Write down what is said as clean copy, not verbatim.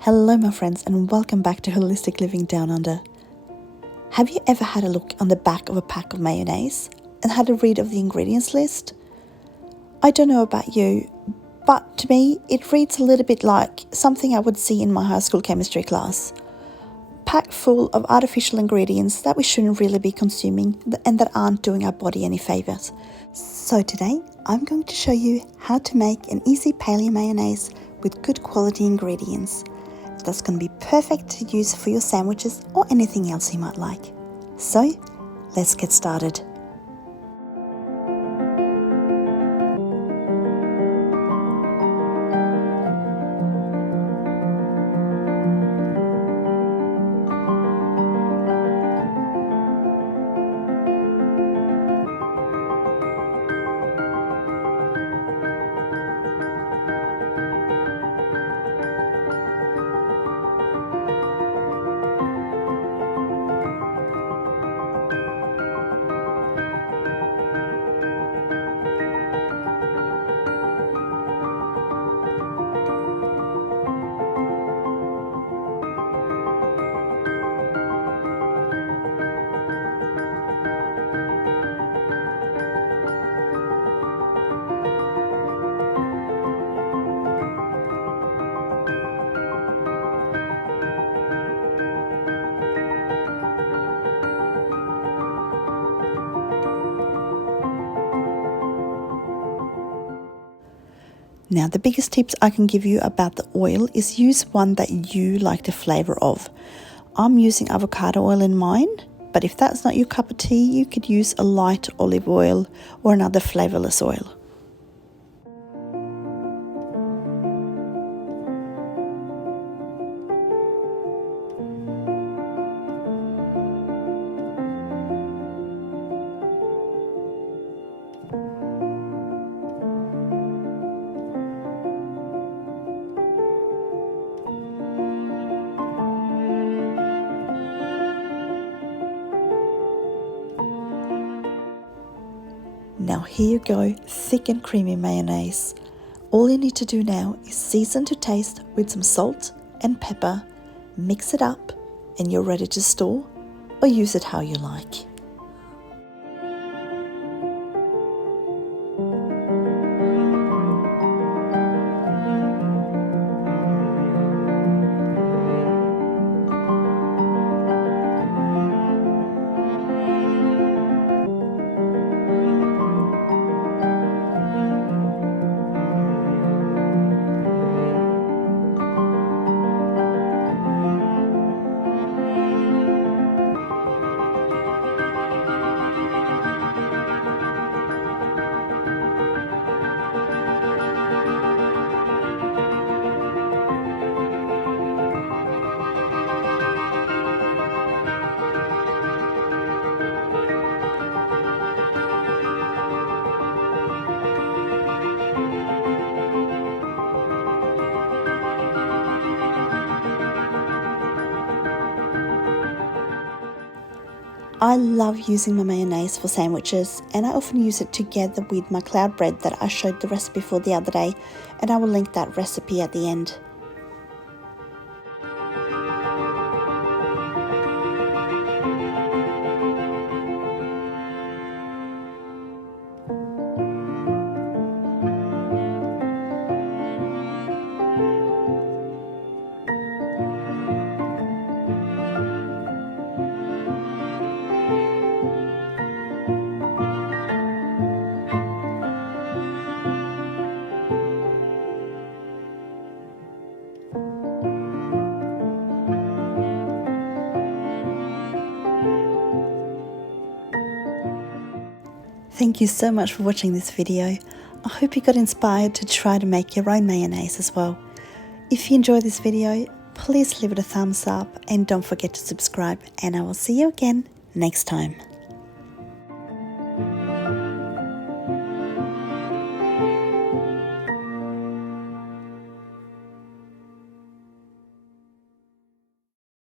Hello my friends and welcome back to Holistic Living Down Under. Have you ever had a look on the back of a pack of mayonnaise and had a read of the ingredients list? I don't know about you, but to me it reads a little bit like something I would see in my high school chemistry class. Packed full of artificial ingredients that we shouldn't really be consuming and that aren't doing our body any favours. So today I'm going to show you how to make an easy paleo mayonnaise with good quality ingredients. That's going to be perfect to use for your sandwiches or anything else you might like. So, let's get started. Now the biggest tips I can give you about the oil is use one that you like the flavour of. I'm using avocado oil in mine, but if that's not your cup of tea, you could use a light olive oil or another flavourless oil. Now here you go, thick and creamy mayonnaise. All you need to do now is season to taste with some salt and pepper, mix it up, and you're ready to store or use it how you like. I love using my mayonnaise for sandwiches, and I often use it together with my cloud bread that I showed the recipe for the other day, and I will link that recipe at the end. Thank you so much for watching this video. I hope you got inspired to try to make your own mayonnaise as well. If you enjoyed this video, please leave it a thumbs up and don't forget to subscribe, and I will see you again next time.